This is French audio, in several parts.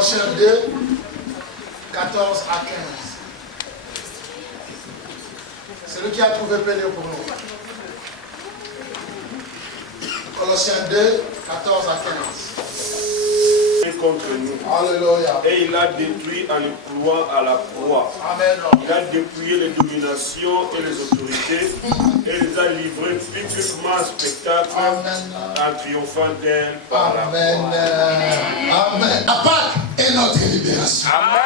Colossiens 2, 14 à 15. Celui qui a trouvé peut lire pour nous. Colossiens 2, 14 à 15. Contre nous. Alléluia. Et il a détruit en le clouant à la croix. Amen. Il a dépouillé les dominations et les autorités et les a livrées publiquement en spectacle. Amen. En triomphant d'elle par la Amen. croix. Amen. La Pâque est notre libération. Amen.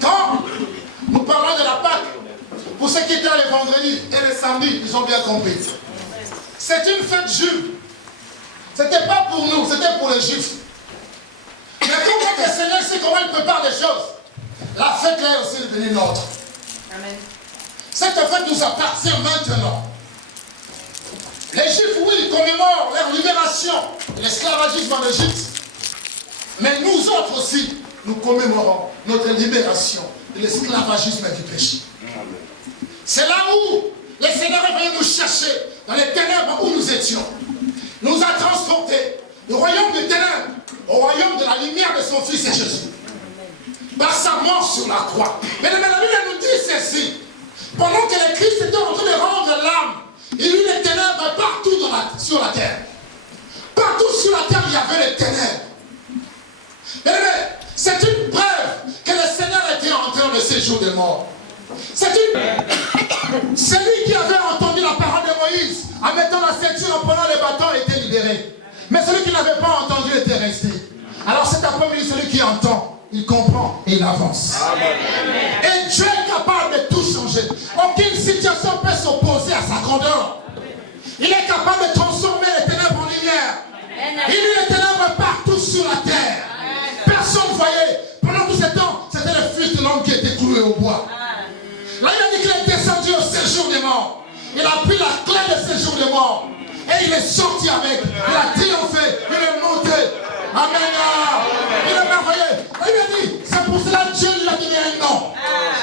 Quand nous parlons de la Pâque, pour ceux qui étaient les vendredis et les samedis, ils ont bien compris. C'est une fête juive. Ce n'était pas pour nous, c'était pour les juifs. Mais quand le Seigneur sait comment il prépare les choses, la fête là est aussi devenue nôtre. Amen. Cette fête nous appartient maintenant. Les Juifs, oui, ils commémorent leur libération, l'esclavagisme en Égypte. Mais nous autres aussi, nous commémorons notre libération de l'esclavagisme et du péché. C'est là où le Seigneur est venu nous chercher, dans les ténèbres où nous étions. Nous a transportés du royaume des ténèbres au royaume de la lumière de son Fils et Jésus. Par sa mort sur la croix. Mais la Bible nous dit ceci. Pendant que le Christ était en train de rendre l'âme, il y eut les ténèbres partout sur la terre. Partout sur la terre, il y avait les ténèbres. Mais c'est une preuve que le Seigneur était en train de séjour des morts. C'est lui qui avait entendu la parole de Moïse en mettant la ceinture, en prenant les bâtons, était libéré. Mais celui qui n'avait pas entendu était resté. Alors cet après-midi, celui qui entend, il comprend et il avance. Amen. Et Dieu est capable de tout changer. Aucune situation peut s'opposer à sa grandeur. Il est capable de transformer les ténèbres en lumière. Il y a les ténèbres partout sur la terre. Personne ne voyait. Pendant tout ce temps, c'était le fils de l'homme qui était cloué au bois. Là, il a dit qu'il est descendu au séjour des morts. Il a pris la clé de séjour des morts. Et il est sorti avec. Il a triomphé. Il est monté. Amen. Il est merveilleux. Il a dit, c'est pour cela que Dieu lui a donné un nom.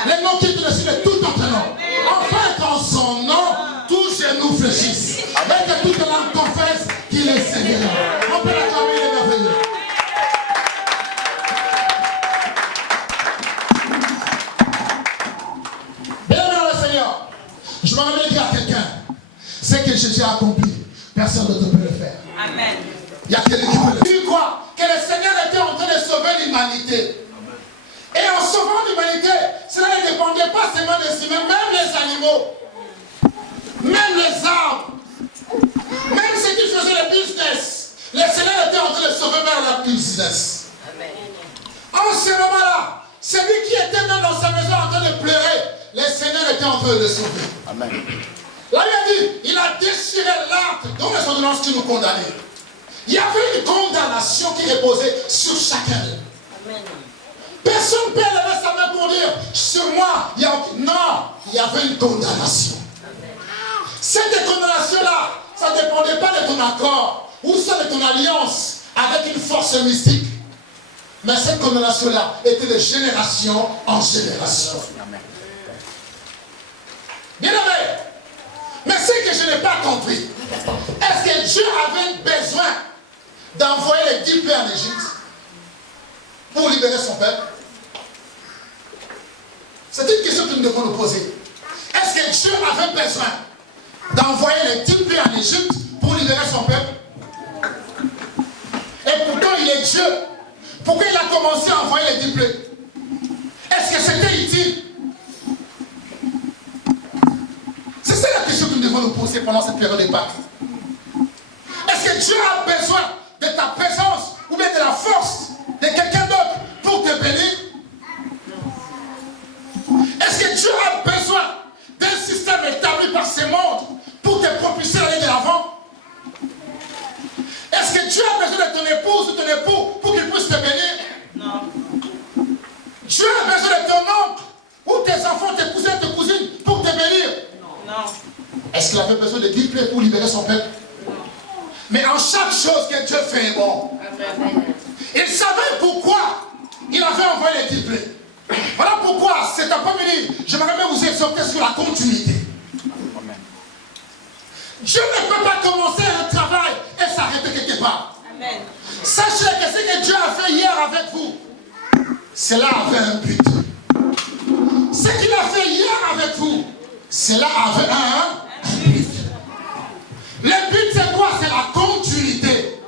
Le nom qui est dessus de tout autre nom. Enfin, qu'en son nom, tous genou fléchissent. Et que toute langue confesse qu'il est Seigneur. On peut l'acclamer, il est merveilleux. Bien, le Seigneur, je m'en vais dire à quelqu'un, ce que Jésus a accompli, personne ne peut le faire. Amen. Il y a quelqu'un qui peut le faire. Tu crois que le Seigneur était en train de sauver l'humanité. Et en sauvant l'humanité, cela ne dépendait pas seulement des humains, même les animaux, même les arbres, même ceux qui faisaient le business. Le Seigneur était en train de sauver vers leur business. Amen. En ce moment-là, celui qui était même dans sa maison en train de pleurer, le Seigneur était en train de le sauver. Amen. Là, il a dit, il a déchiré l'acte dont les ordonnances qui nous condamnaient. Il y avait une condamnation qui reposait sur chacun. Amen. Personne ne peut lever sa main pour dire, sur moi, il y a... Non, il y avait une condamnation. Cette condamnation-là, ça ne dépendait pas de ton accord ou ça de ton alliance avec une force mystique. Mais cette condamnation-là était de génération en génération. Bien aimé, mais ce que je n'ai pas compris, est-ce que Dieu avait besoin d'envoyer les 10 plaies en Égypte pour libérer son peuple? C'est une question que nous devons nous poser. Est-ce que Dieu avait besoin d'envoyer les 10 plaies en Égypte pour libérer son peuple? Et pourtant il est Dieu. Pourquoi il a commencé à envoyer les 10 plaies? Est-ce que c'était utile? C'est ça la question que nous devons nous poser pendant cette période de Pâques. Est-ce que Dieu a besoin de ta présence ou bien de la force de quelqu'un d'autre pour te bénir? Est-ce que Dieu a besoin d'un système établi par ce monde pour te propulser à aller de l'avant? Est-ce que Dieu a besoin de ton épouse ou ton époux pour qu'il puisse te bénir? Non. Dieu a besoin de ton oncle ou tes enfants, tes cousins, tes cousines pour te bénir? Non. Est-ce qu'il avait besoin de 10 plaies pour libérer son peuple? Non. Mais en chaque chose que Dieu fait est bon. Amen. Il savait pourquoi il avait envoyé les 10 plaies. Voilà pourquoi cet après-midi, j'aimerais bien vous exhorter sur la continuité. Amen. Dieu ne peut pas commencer un travail et s'arrêter quelque part. Amen. Sachez que ce que Dieu a fait hier avec vous, cela avait un but. Ce qu'il a fait hier avec vous, cela avait un but. Le but c'est quoi? C'est la continuité.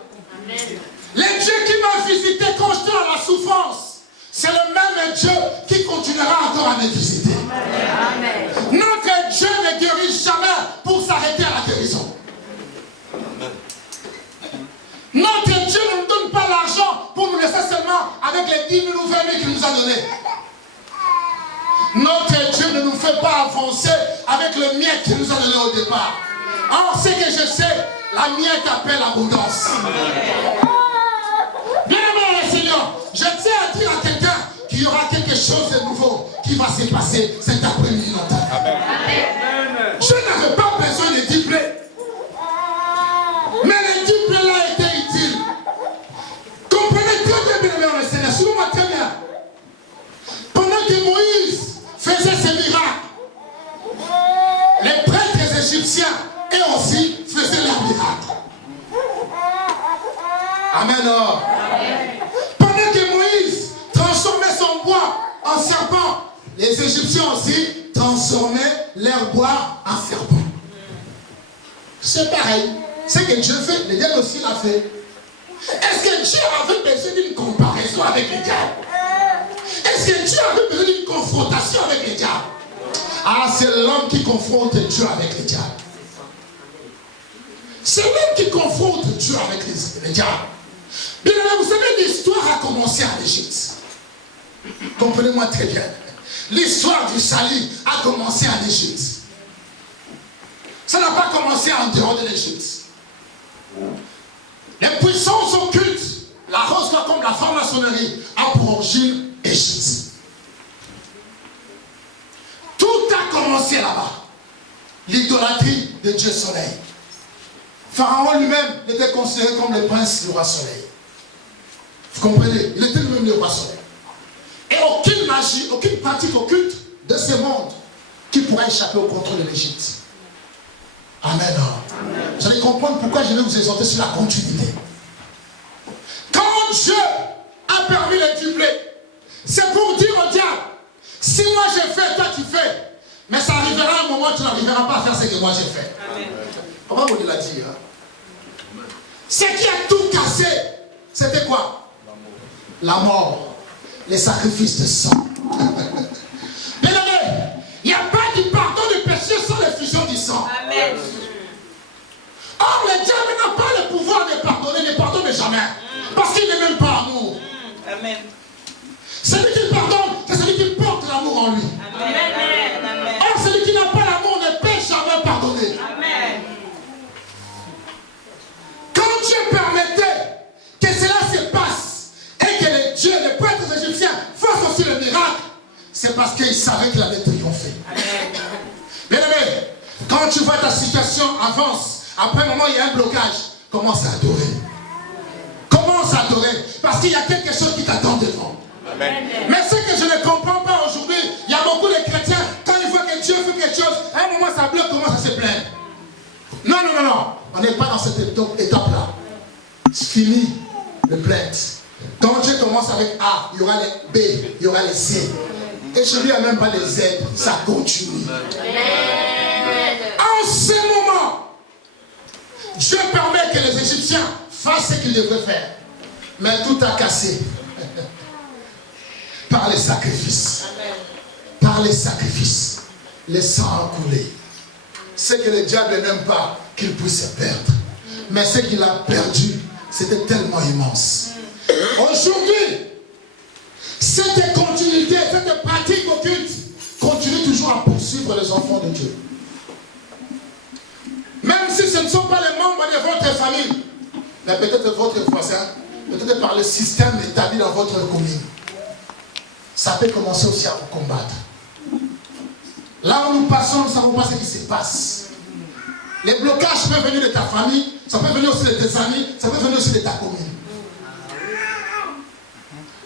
Le Dieu qui m'a visité quand j'étais dans la souffrance, c'est le même Dieu qui continuera encore à me visiter. Amen. Notre Dieu ne guérit jamais pour s'arrêter à la guérison. Notre Dieu ne nous donne pas l'argent pour nous laisser seulement avec les 10 000 ou 20 000 qu'il nous a donnés. Notre Dieu ne nous fait pas avancer avec le miette qu'il nous a donné au départ. Or, ce que je sais, la miette appelle l'abondance. Bien aimé le Seigneur, je tiens à dire à quelqu'un qu'il y aura quelque chose de nouveau qui va se passer cet après-midi. Je n'avais pas besoin de diplôme. Mais le diplôme là était utile. Comprenez très bien, bien aimé le Seigneur, suivez-moi très bien. Pendant que Moïse faisait ses miracles, les prêtres égyptiens et aussi faisaient leurs miracles. Amen. Pendant que Moïse transformait son bois en serpent, les Égyptiens aussi transformaient leur bois en serpent. C'est pareil. Ce que Dieu fait, le diable aussi l'a fait. Est-ce que Dieu avait besoin d'une comparaison avec le diable? Est-ce que Dieu avait besoin d'une confrontation avec le diable? Ah, c'est l'homme qui confronte Dieu avec le diable. C'est l'homme qui confronte Dieu avec le diable. Bien, vous savez, l'histoire a commencé en Égypte. Comprenez-moi très bien. L'histoire du salut a commencé en Égypte. Ça n'a pas commencé en dehors de l'Égypte. Les puissances occultes, la rose comme la franc-maçonnerie, a pour origine Égypte. Tout a commencé là-bas. L'idolâtrie de Dieu Soleil. Pharaon lui-même était considéré comme le prince du roi Soleil. Vous comprenez? Il était lui-même le roi Soleil. Et aucune magie, aucune pratique occulte de ce monde qui pourrait échapper au contrôle de l'Égypte. Amen. Amen. Vous allez comprendre pourquoi je vais vous exhorter sur la continuité. Quand Dieu a permis le dublé, c'est pour dire au diable, si moi j'ai fait, toi tu fais. Mais ça arrivera un moment où tu n'arriveras pas à faire ce que moi j'ai fait. Amen. Comment vous l'a dit? Ce qui a tout cassé, c'était quoi? La mort. Les sacrifices de sang. Bien aimé, il n'y a pas du pardon du péché sans l'effusion du sang. Amen. Or, le diable n'a pas le pouvoir de pardonner, ne pardonne jamais. Parce qu'il n'est même pas amour. Amen. Celui qui pardonne, c'est celui qui porte l'amour en lui. Amen. Or, celui qui n'a pas l'amour ne peut jamais pardonner. Amen. Quand Dieu permettait que cela se passe et que les prêtres égyptiens fassent aussi le miracle, c'est parce qu'ils savaient qu'il avait triomphé. Bien aimé, quand tu vois ta situation avance, après un moment il y a un blocage, commence à adorer. Commence à adorer, parce qu'il y a quelque chose qui t'attend devant. Amen. Mais ce que je ne comprends pas aujourd'hui, il y a beaucoup de chrétiens, quand ils voient que Dieu fait quelque chose, à un moment ça bloque, commence à se plaindre. Non, non, non, non, on n'est pas dans cette étape-là. C'est fini le plainte. Quand Dieu commence avec A, il y aura les B, il y aura les C. Et chez lui, il n'y a même pas les Z, ça continue. En ce moment, Dieu permet que les Égyptiens fassent ce qu'ils devraient faire. Mais tout a cassé. Par les sacrifices. Par les sacrifices. Le sang a coulé. Ce que le diable n'aime pas, qu'il puisse se perdre. Mais ce qu'il a perdu, c'était tellement immense. Aujourd'hui, cette continuité, cette pratique occulte continue toujours à poursuivre les enfants de Dieu. Même si ce ne sont pas les membres de votre famille, mais peut-être votre voisin, peut-être par le système établi dans votre commune. Ça peut commencer aussi à vous combattre. Là où nous passons, nous ne savons pas ce qui se passe. Les blocages peuvent venir de ta famille, ça peut venir aussi de tes amis, ça peut venir aussi de ta commune.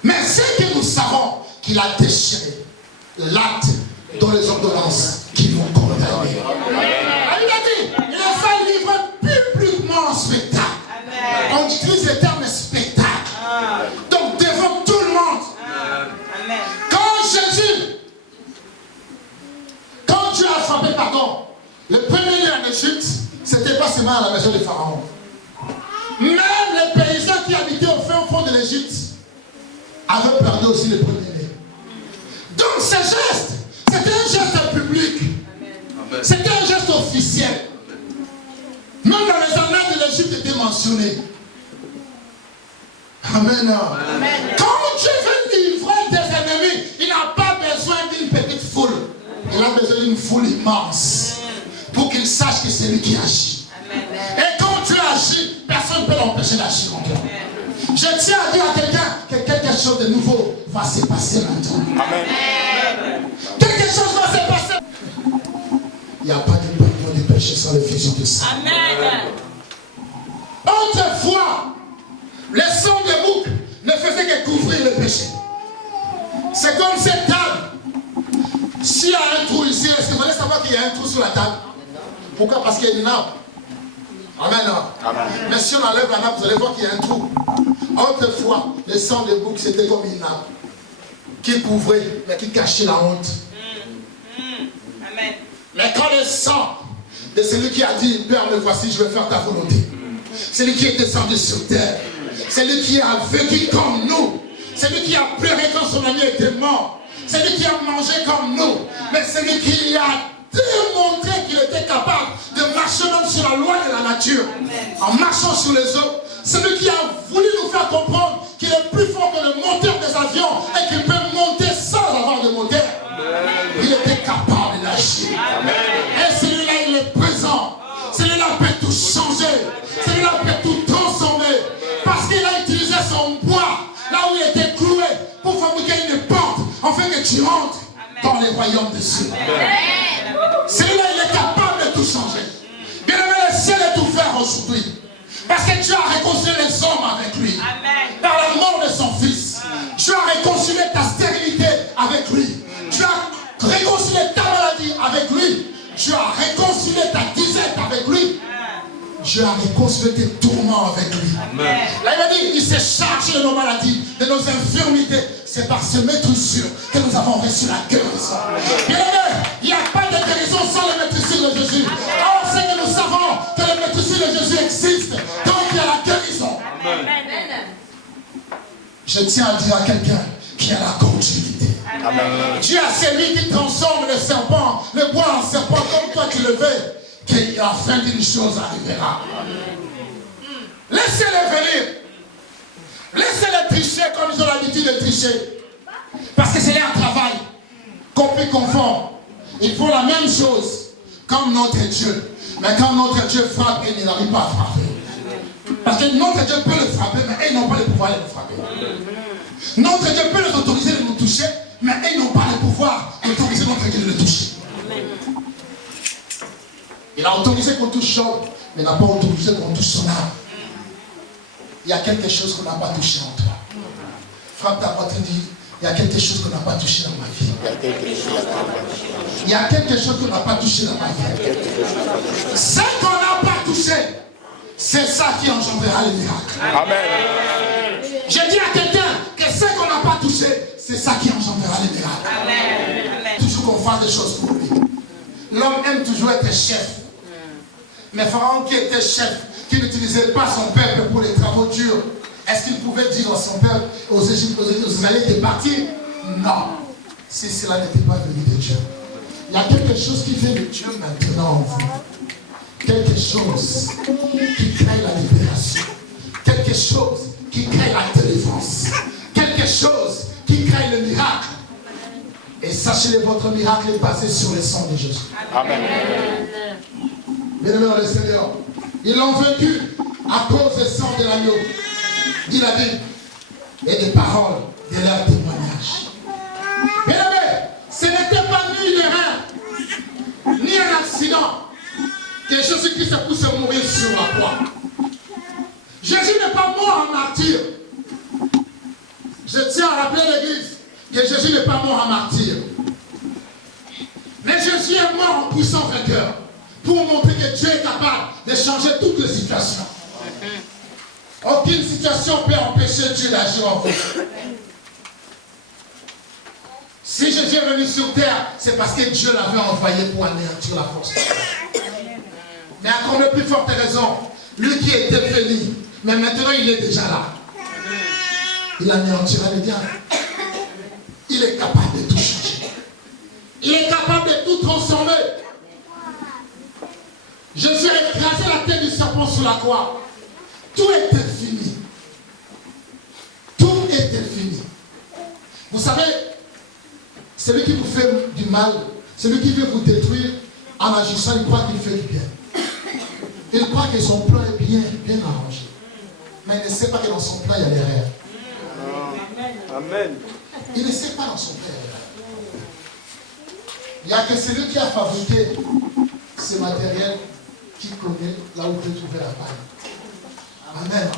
Mais ce que nous savons qu'il a déchiré, l'acte dans les ordonnances qui vont condamner. Il a dit, il a fait livrer publiquement en spectacle. On utilise le terme spectacle. Donc devant tout le monde. Quand Jésus, quand Dieu a frappé, pardon, le premier lieu en Égypte, c'était pas seulement à la maison de Pharaon. Même les paysans qui habitaient au fin fond de l'Égypte avaient perdu aussi le premier-né. Donc ce geste, c'était un geste public. C'était un geste officiel. Même dans les annales de l'Égypte était mentionné. Amen. Amen. Quand Dieu veut livrer des ennemis, il n'a pas besoin d'une petite foule. Il a besoin d'une foule immense pour qu'il sache que c'est lui qui agit. Amen. Et quand Dieu agit, personne ne peut l'empêcher d'agir en toi. Je tiens à dire à quelqu'un que quelque chose de nouveau va se passer maintenant. Amen. Quelque chose va se passer. Il n'y a pas de pardon de péché sans le fusion de sang. Amen. Autrefois, le sang de bouc ne faisait que couvrir le péché. C'est comme cette table. S'il y a un trou ici, est-ce que vous voulez savoir qu'il y a un trou sur la table? Pourquoi? Parce qu'il y a une nappe. Amen. Amen. Mais si on enlève la nappe, vous allez voir qu'il y a un trou. Autrefois, le sang de bouc, c'était comme une nappe qui couvrait, mais qui cachait la honte. Amen. Mais quand le sang de celui qui a dit, Père, me voici, je vais faire ta volonté. Celui qui est descendu sur terre. Celui qui a vécu comme nous. Celui qui a pleuré quand son ami était mort. Celui qui a mangé comme nous. Mais celui qui a démontré qu'il était capable de marcher même sur la loi de la nature. En marchant sur les eaux. Celui qui a voulu nous faire comprendre qu'il est plus fort que le moteur des avions et qu'il peut monter sans avoir de moteur. Il était capable d'agir. Et celui-là, il est présent. Celui-là peut tout changer. Celui-là peut tout transformer. Parce qu'il a utilisé son bois, là où il était cloué, pour fabriquer une porte, afin que tu rentres dans les royaumes des cieux. Celui-là, il est capable de tout changer. Bien aimé, le ciel est ouvert aujourd'hui. Parce que Dieu a réconcilié les hommes avec lui. Par la mort de son fils. Dieu a réconcilié ta stérilité avec lui. Dieu a réconcilié ta maladie avec lui. Dieu a réconcilié ta disette avec lui. Dieu a réconcilié tes tourments avec lui. Amen. Là, il a dit, il s'est chargé de nos maladies, de nos infirmités. C'est par ce maîtrisure que nous avons reçu la guérison. Bien aimé, il n'y a pas de guérison sans le maîtrisure de Jésus. Or, c'est que nous savons que le maîtrisure de Jésus existe. Donc, il y a la guérison. Amen. Je tiens à dire à quelqu'un qui a la continuité. Amen. Dieu a celui qui transforme le serpent, le bois en serpent comme toi tu le veux. Qu'à la fin d'une chose arrivera. Laissez-les venir. Laissez-les tricher comme ils ont l'habitude de tricher. Parce que c'est leur travail. Copie conforme. Ils font la même chose comme notre Dieu. Mais quand notre Dieu frappe, il n'arrive pas à frapper. Parce que notre Dieu peut le frapper, mais ils n'ont pas le pouvoir de le frapper. Notre Dieu peut les autoriser de nous toucher, mais ils n'ont pas le pouvoir d'autoriser notre Dieu de le toucher. Il a autorisé qu'on touche Job, mais n'a pas autorisé qu'on touche son âme. Il y a quelque chose qu'on n'a pas touché en toi. Frappe ta poitrine, dit, il y a quelque chose qu'on n'a pas touché dans ma vie. Il y a quelque chose qu'on n'a pas touché dans ma vie. Ce qu'on n'a pas touché, c'est ça qui engendrera les miracles. Amen. Je dis à quelqu'un que ce qu'on n'a pas touché, c'est ça qui engendrera les miracles. Amen. Toujours qu'on fasse des choses pour lui. L'homme aime toujours être chef. Mais Pharaon qui était chef, qui n'utilisait pas son peuple pour les travaux durs, est-ce qu'il pouvait dire à son peuple, aux Égyptiens, aux Israélites de partir? Non. Si cela n'était pas venu de Dieu. Il y a quelque chose qui vient de Dieu maintenant en vous. Quelque chose qui crée la libération. Quelque chose qui crée la délivrance. Quelque chose qui crée le miracle. Et sachez-le, votre miracle est basé sur le sang de Jésus. Amen. Bien-aimés dans le Seigneur, ils l'ont vaincu à cause du sang de l'agneau, dit la Bible, et des paroles de leur témoignage. Bien-aimés, ce n'était pas ni une erreur, ni un accident que Jésus-Christ a poussé à mourir sur la croix. Jésus n'est pas mort en martyr. Je tiens à rappeler l'église que Jésus n'est pas mort en martyr. Jésus est mort en puissant vainqueur pour montrer que Dieu est capable de changer toutes les situations. Aucune situation peut empêcher Dieu d'agir en vous. Si Jésus est venu sur terre, c'est parce que Dieu l'avait envoyé pour anéantir la force. Mais encore de plus forte raison, lui qui était venu, mais maintenant il est déjà là. Il anéantira le diable. Il est capable de tout changer. Il est capable de tout transformer. Jésus a écrasé la tête du serpent sur la croix. Tout était fini. Tout était fini. Vous savez, celui qui vous fait du mal, celui qui veut vous détruire, en agissant, il croit qu'il fait du bien. Il croit que son plan est bien arrangé. Mais il ne sait pas que dans son plan, il y a l'erreur. Amen. Il ne sait pas dans son plan. Il n'y a que celui qui a fabriqué ce matériel qui connaît là où peut trouver la paille. Amen.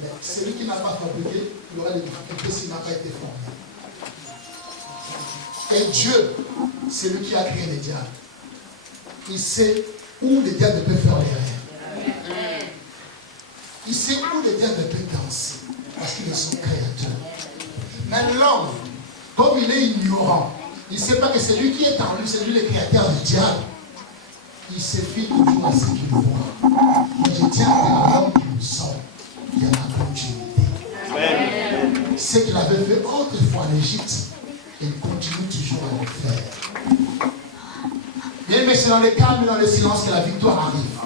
Mais celui qui n'a pas fabriqué, il aura des difficultés s'il n'a pas été formé. Et Dieu, c'est lui qui a créé les diables. Il sait où les diables peuvent faire l'erreur. Il sait où les diables peuvent danser. Parce qu'il est son créateur. Mais l'homme, comme il est ignorant, il ne sait pas que c'est lui qui est en lui, c'est lui le créateur du diable. Il se fie toujours à ce qu'il voit. Mais je tiens à l'homme qui nous sort, qui a la continuité. Ce qu'il avait fait autrefois en Égypte, il continue toujours à le faire. Bien, mais c'est dans le calme et dans le silence que la victoire arrive.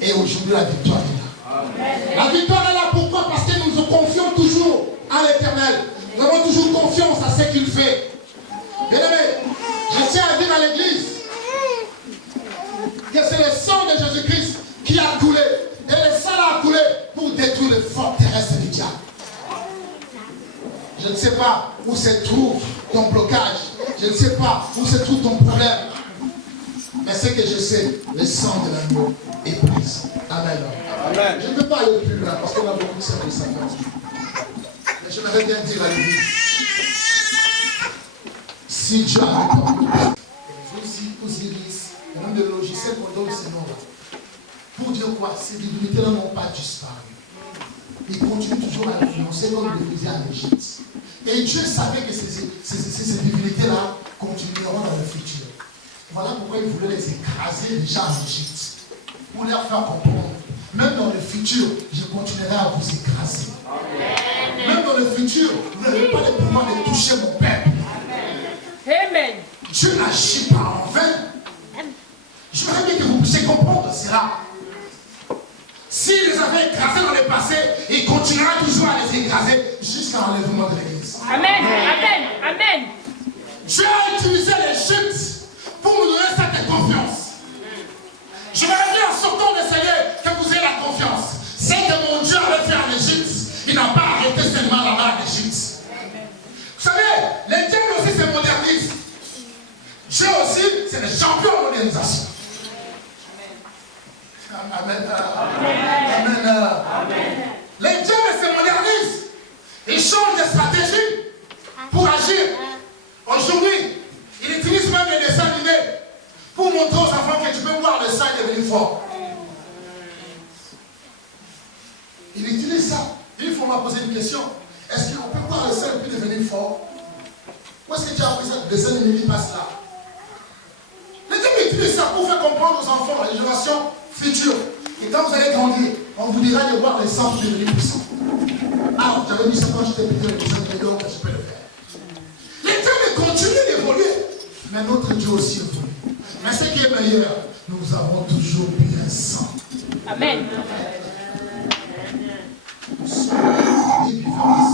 Et aujourd'hui, la victoire est là. La victoire est là, pourquoi? Parce que nous nous confions toujours à l'Éternel. Nous avons toujours confiance à ce qu'il fait. Bien aimé, je tiens à dire à l'Église que c'est le sang de Jésus-Christ qui a coulé. Et le sang a coulé pour détruire les forteresses du diable. Je ne sais pas où se trouve ton blocage. Je ne sais pas où se trouve ton problème. Mais ce que je sais, le sang de l'agneau est pris. Amen. Amen. Je ne peux pas aller plus loin parce qu'on a beaucoup de services à faire. Mais je m'avais bien dire à l'église. Si Dieu a répondu, aux Osiris, le nom de logiciel qu'on donne ces noms-là. Pour dire quoi? Ces divinités-là n'ont pas disparu. Ils continuent toujours à influencer comme ils le faisaient en Égypte. Et Dieu savait que ces divinités-là continueront dans le futur. Voilà pourquoi il voulait les écraser déjà en Égypte. Pour leur faire comprendre. Même dans le futur, je continuerai à vous écraser. Amen. Même dans le futur, vous n'avez pas le pouvoir de toucher mon peuple. Amen. Dieu n'agit pas en vain. Je voudrais bien que vous puissiez comprendre cela. S'il les avait écrasés dans le passé, il continuera toujours à les écraser jusqu'à l'enlèvement de l'Église. Amen. Amen. Amen. Dieu a utilisé l'Égypte pour nous donner cette confiance. Je voudrais bien en sortant de Seigneur que vous ayez la confiance. C'est que mon Dieu avait fait en Égypte. Il n'a pas arrêté seulement là-bas en Égypte. Vous savez, les diables aussi se modernisent. Dieu aussi, c'est le champion de modernisation. Amen. Amen. Amen. Les diables se modernisent. Ils changent de stratégie pour agir. Aujourd'hui, ils utilisent même les dessins animés pour montrer aux enfants que tu peux voir le sang devenir fort. Il utilise ça. Il faut me poser une question. Est-ce qu'on peut voir le sang et puis devenir fort? Où est-ce que tu as appris ça? Le dessin animé passe là. Les gens utilisent ça pour faire comprendre aux enfants la génération future. Et quand vous allez grandir, on vous dira de voir le sang devenir puissant. Alors, j'avais dit ça quand j'étais petit, le dessin animé, donc je peux le faire. Les gens continuent d'évoluer. Mais notre Dieu aussi évolue. Mais ce qui est meilleur, nous avons toujours bien sang. Amen. Nous sommes des vivants.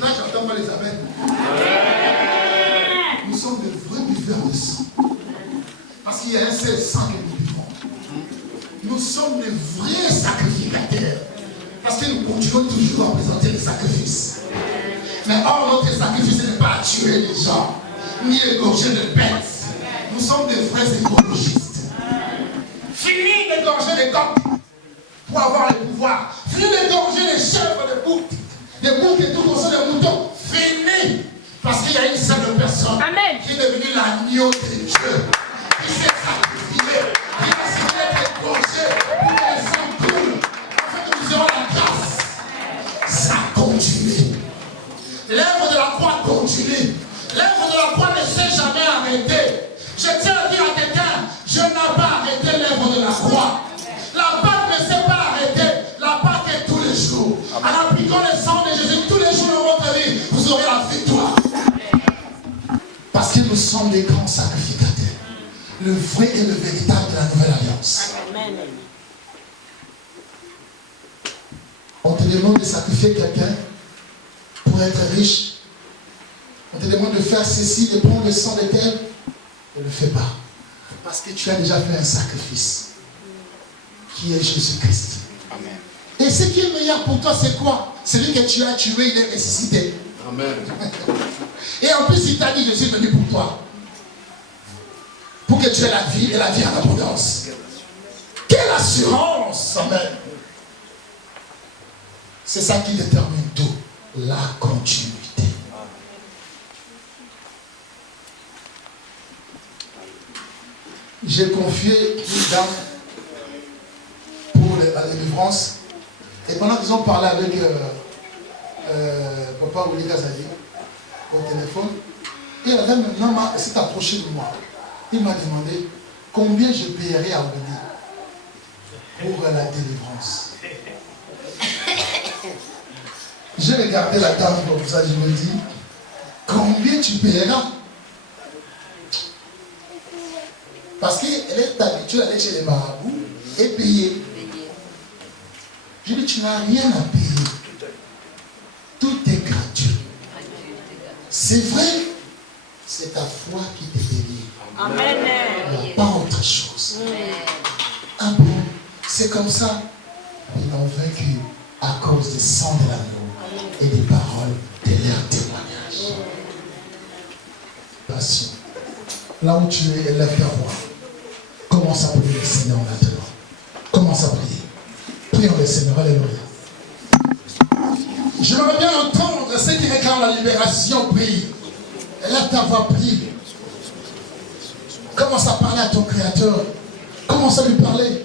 Là, j'entends pas les amens. Nous sommes des vrais buveurs de sang. Parce qu'il y a un seul sang que nous vivons. Nous sommes des vrais sacrificateurs. Parce que nous continuons toujours à présenter les sacrifices. Mais or, notre sacrifice n'est pas à tuer les gens, ni égorger de bêtes. Nous sommes des vrais écologistes. Fini d'égorger les coqs pour avoir le pouvoir. Fini d'égorger les chèvres, les boucs et tout comme ça, les moutons Amen. qui est devenu l'agneau de Dieu, qui s'est sacrifié, qui a signé des projets pour que les hommes coulent, afin que nous ayons la grâce. Ça continue. L'œuvre de la croix continue. L'œuvre de la croix ne s'est jamais arrêtée. Je tiens à dire à quelqu'un, je n'ai pas arrêté l'œuvre de la croix. La Pâque ne s'est pas arrêtée. La Pâque est tous les jours. En appliquant le sang de Jésus tous les jours de votre vie, vous aurez la victoire. Parce que nous sommes des grands sacrificateurs. Le vrai et le véritable de la nouvelle alliance. Amen. On te demande de sacrifier quelqu'un pour être riche. On te demande de faire ceci, de prendre le sang de tel. Ne le fais pas. Parce que tu as déjà fait un sacrifice. Qui est Jésus-Christ. Amen. Et ce qui est meilleur pour toi, c'est quoi? Celui que tu as tué, il est ressuscité. Amen. Et en plus, il t'a dit, je suis venu pour toi. Pour que tu aies la vie et la vie en abondance. Quelle assurance! Amen. C'est ça qui détermine tout. La continuité. J'ai confié une dame pour la délivrance. Et pendant qu'ils ont parlé avec Papa Willy Kazali au téléphone, et la dame maintenant s'est approchée de moi. Il m'a demandé combien je paierais à Willy pour la délivrance. J'ai regardé la dame comme ça, je me dis, combien tu paieras? Parce qu'elle est habituée à aller chez les marabouts et payer. Je dis, tu n'as rien à payer. Tout est gratuit. C'est vrai, c'est ta foi qui te délivre. Amen. Il n'y a pas autre chose. Ah bon, c'est comme ça. Ils l'ont vaincu à cause du sang de l'agneau et des paroles de leur témoignage. Passion. Là où tu es, élève ta voix. Commence à prier le Seigneur maintenant. Commence à prier. Prions le Seigneur. Alléluia. J'aimerais bien entendre ceux qui réclament la libération. Prie. Élève ta voix, prie. Commence à parler à ton Créateur. Commence à lui parler.